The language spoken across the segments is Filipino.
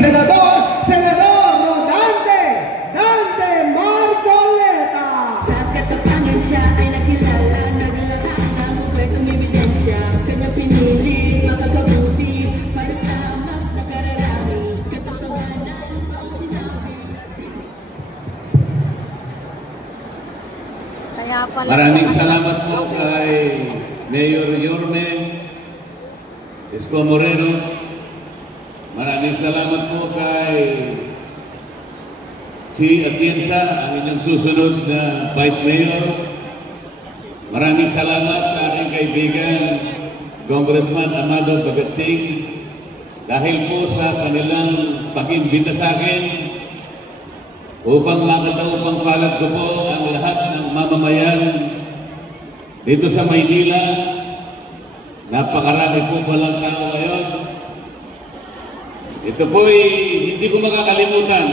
Senador Rodante Dante Marcoleta. Sa katapangan siya ay nakilala, naglalang ng kwentong ebidensya. Kanyang pinili, makakabuti, para sa mas nakararami. Katotohanan ang sinabi. Maraming salamat po kay Mayor Yorme Isko Moreno. Maraming salamat po kay Chi Atienza, ang inyong susunod na Vice Mayor. Maraming salamat sa aking kaibigan Congressman Amado Bagatsing dahil po sa kanilang pag-imbita sa akin upang makataupang palad ko po ang lahat ng mamamayan dito sa Maynila. Napakarami po palang tao ngayon. Ito po'y hindi ko makakalimutan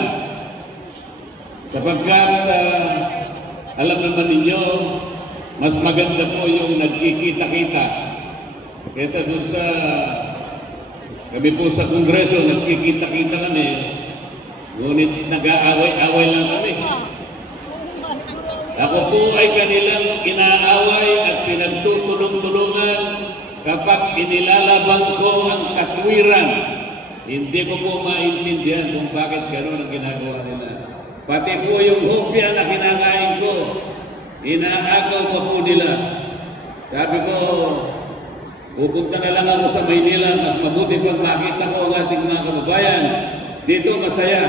sapagkat alam naman ninyo, mas maganda po yung nagkikita-kita kaysa dun sa kami po sa Kongreso, nagkikita-kita kami, ngunit nag-aaway-away lang kami. Ako po ay kanilang inaaway at pinagtutulong-tulungan kapag inilalaban ko ang katwiran. Hindi ko po maintindihan kung bakit gano'n ang ginagawa nila. Pati po yung hopya na kinakain ko, inaagaw pa po nila. Sabi ko, pupunta na lang ako sa Maynila, mas mabuti pag makita ko ang ating mga kababayan. Dito masaya,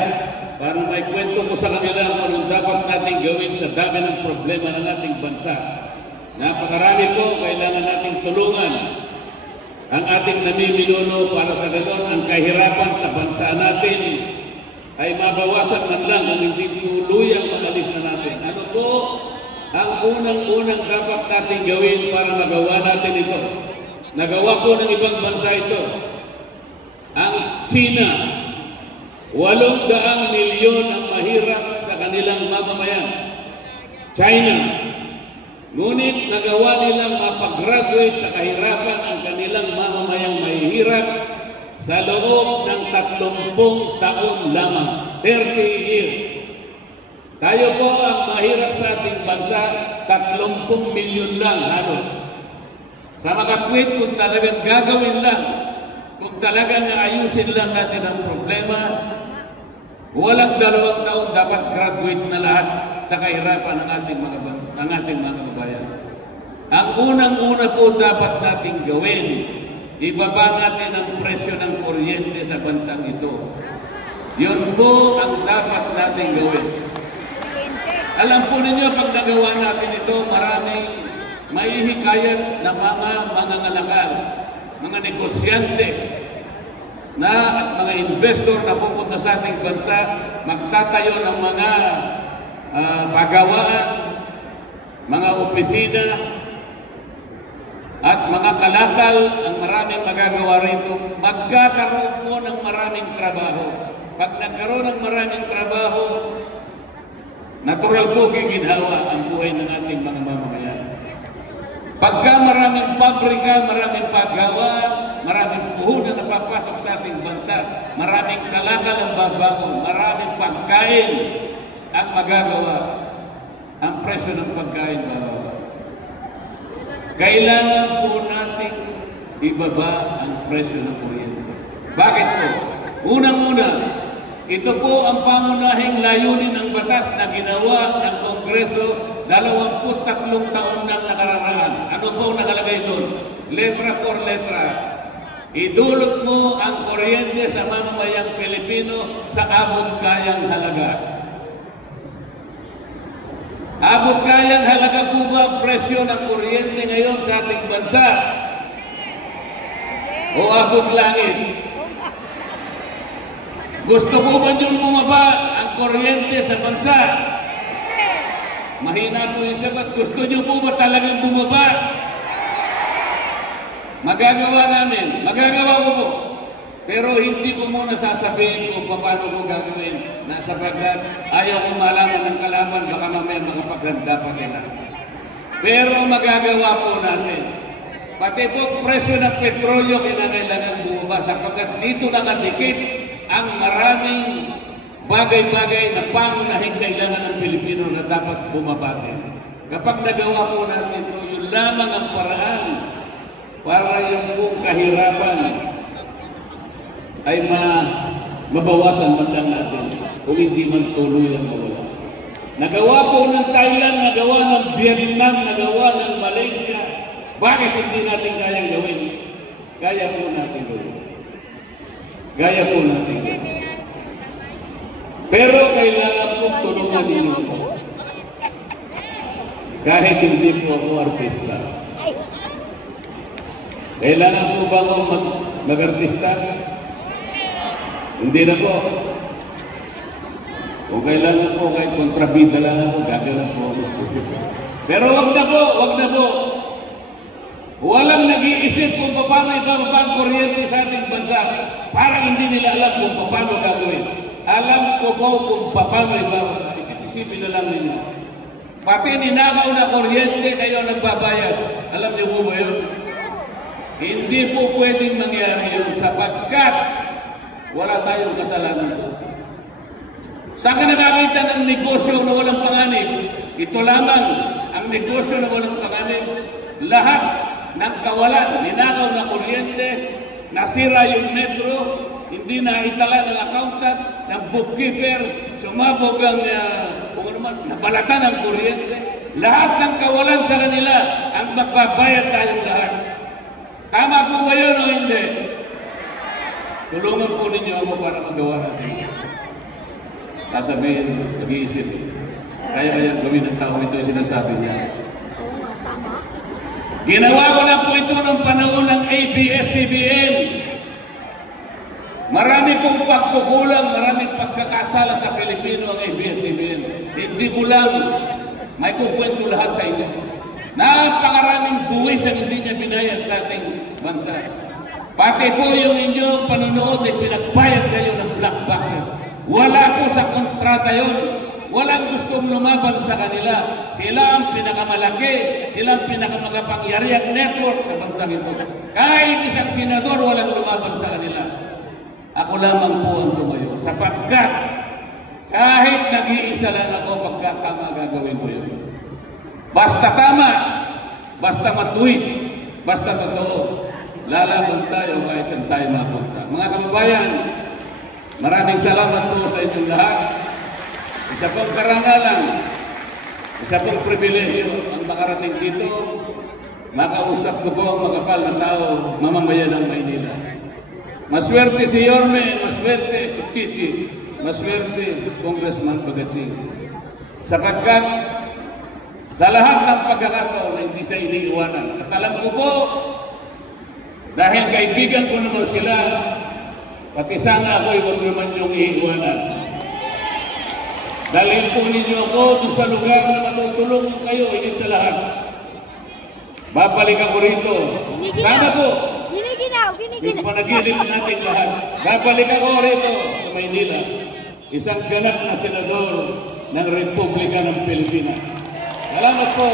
para may kwento ko sa kanila kung anong dapat natin gawin sa dami ng problema ng ating bansa. Napakarami po, kailangan nating tulungan ang ating namiminuno para sa ganon ang kahirapan sa bansa natin ay mabawasan man lang kung hindi tuluyang magalis na natin. Ano po ang unang-unang dapat natin gawin para magawa natin ito? Nagawa po ng ibang bansa ito. Ang China, 800 milyon ang mahirap sa kanilang mamamayan. China, ngunit nagawa nilang mapag-graduate sa kahirapan ang kanilang mamamayang mahihirap sa loob ng 30 taon lamang, 30 years. Tayo po ang mahirap sa ating bansa, 30 milyon lang halos. Sa mga tweet, kung talagang gagawin lang, kung talagang ayusin lang natin ang problema, walang 2 taon dapat graduate na lahat sa kahirapan ng ating mga kababayan. Ang unang-una po dapat nating gawin, ibaba natin ang presyo ng kuryente sa bansang ito. Yun po ang dapat nating gawin. Alam po ninyo, pag nagawa natin ito, maraming maihikayat na mga mangangalakal, mga negosyante, at mga investor na pupunta sa ating bansa, magtatayo ng mga pagawaan, mga opisina, at mga kalakal. Ang maraming magagawa rito, magkakaroon po ng maraming trabaho. Pag nagkaroon ng maraming trabaho, natural po giginhawa ang buhay ng ating mga mamamayan. Pagka maraming pabrika, maraming paggawa, maraming puhunan na papasok sa ating bansa, maraming kalakal ang babago, maraming pagkain ang magagawa, ang presyo ng pagkain bababa. Kailangan po natin ibaba ang presyo ng kuryente. Bakit po? Unang-una, ito po ang pangunahing layunin ng batas na ginawa ng Kongreso 23 taon nang nakararaan. Ano po nakalagay doon? Letra por letra. Idulot mo ang kuryente sa mamamayang Pilipino sa abot-kayang halaga. Abot-kayang halaga po ba ang presyo ng kuryente ngayon sa ating bansa? O abot langit? Gusto po ba niyong bumaba ang kuryente sa bansa? Mahina po yung sabat. Gusto niyo po ba talagang bumaba? Magagawa namin. Magagawa ko po. Pero hindi ko muna sasabihin kung paano ko gagawin. Sapagkat ayaw ko malaman ng kalaban, baka mamaya makapaganda pa sila. Pero magagawa po natin. Pati po presyo ng petrolyo kinakailangan bumaba sapagkat dito nakadikit ang marami maraming bagay-bagay na pangunahing kailangan ng Pilipino na dapat bumabati. Kapag nagawa po natin ito, yun lamang ang paraan para yung buong kahirapan ay mabawasan man lang natin kung hindi man tuloy ang mawala. Nagawa po ng Thailand, nagawa ng Vietnam, nagawa ng Malaysia. Bakit hindi natin kayang gawin? Kaya po natin gawin. Kaya po natin gawin. Pero kailangan po tulungan ninyo. Kahit hindi po ako artista. Kailangan po ba akong mag-artista? Hindi na po. Kung kailangan po, kahit kontrabida lang ako, gagawin po ako. Pero wag na po, wag na po. Walang nag-iisip kung paano ibababa ang kuryente sa ating bansa. Parang hindi nila alam kung paano gagawin. Alam ko po kung paano ibababa. Isip-isipin na lang ninyo. Pati ninakaw na kuryente, kayo nagbabayad. Alam niyo po ba yun? Hindi po pwedeng mangyari yun sapagkat wala tayong kasalanan po. Saan ka nakakita ng negosyo na walang panganib? Ito lamang ang negosyo na walang panganib. Lahat ng kawalan, ninakaw na kuryente, nasira yung metro, hindi na itala ng accountant, ng bookkeeper, sumabog ang nabalatan ng kuryente. Lahat ng kawalan sa kanila, ang magbabayad tayong lahat. Tama po ba yun o hindi? Tulungan po ninyo ako para magawa natin. Sasabihin, nag-iisip. Kaya gawin ng tao ito yung sinasabi niya. Ginawa ko na po ito ng panahon ng ABS-CBN. Marami pong pagkukulang, maraming pagkakasala sa Pilipino ang ABS-CBN. Hindi ko lang may kukwento lahat sa inyo. Napakaraming buwis ang hindi niya binayad sa ating bansa. Pati po yung inyong panonood ay pinagbayad kayo ng black boxes. Wala po sa kontrata yun. Walang gustong lumaban sa kanila. Sila ang pinakamalaki, sila ang pinakamakapangyariang network sa bansang ito. Kahit isang senador walang lumaban sa kanila. Ako lamang po ang tumayo. Sapagkat kahit nag-iisa lang ako, pagkatama gagawin ko yun. Basta tama, basta matuwid, basta totoo. Lalaban tayo kahit saan tayo mapunta. Mga kababayan, maraming salamat po sa inyong lahat. Isa pong karangalan, isa pong pribilehyo ang makarating dito. Makausap ko po ang makapal na tao, mamamayan ng Maynila. Maswerte si Yorme, maswerte si Chichi, maswerte Congressman Bagatsing. Sapagkat sa lahat ng pagkakataon na hindi siya iniiwanan. At alam ko po, dahil kaibigan ko naman sila, pati sana ako'y huwag naman yung iiwanan. Dalhin po ninyo ako doon sa lugar na matutulong kayo, higit sa lahat. Babalik ako rito. Sana po, hindi panaginip natin lahat. Babalik ako rito sa Maynila. Isang ganap na senador ng Republika ng Pilipinas. Salamat po.